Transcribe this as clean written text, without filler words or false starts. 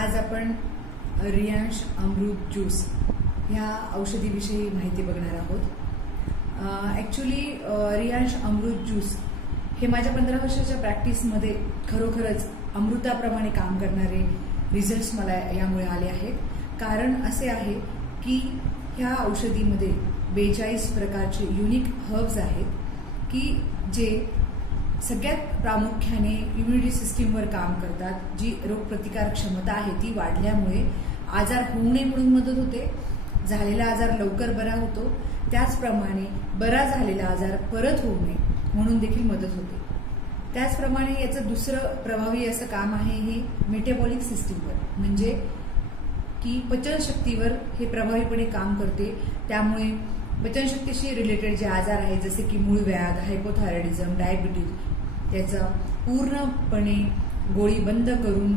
आज आपण रियांश अमृत ज्यूस ह्या औषधीविषयी माहिती बघणार आहोत. ॲक्च्युली रियांश अमृत ज्यूस हे माझ्या 15 वर्षाच्या प्रॅक्टिसमध्ये खरोखरच अमृताप्रमाणे काम करणारे रिझल्ट्स मला यामुळे आले आहेत. कारण असे आहे की ह्या औषधीमध्ये 42 प्रकारचे युनिक हर्ब्स आहेत की जे सगळ्यात प्रामुख्याने इम्युनिटी सिस्टीमवर काम करतात. जी रोगप्रतिकारक क्षमता आहे ती वाढल्यामुळे आजार होऊ नये म्हणून मदत होते, झालेला आजार लवकर बरा होतो, त्याचप्रमाणे बरा झालेला आजार परत होऊ नये म्हणून देखील मदत होते. त्याचप्रमाणे याचं दुसरं प्रभावी असं काम आहे हे मेटाबॉलिक सिस्टीमवर, म्हणजे की पचनशक्तीवर हे प्रभावीपणे काम करते. त्यामुळे पचनशक्तीशी रिलेटेड जे आजार आहेत जसे की मूळव्याध, हायपोथायरॉइडिझम, डायबिटीज, त्याचा पूर्णपणे गोळी बंद करून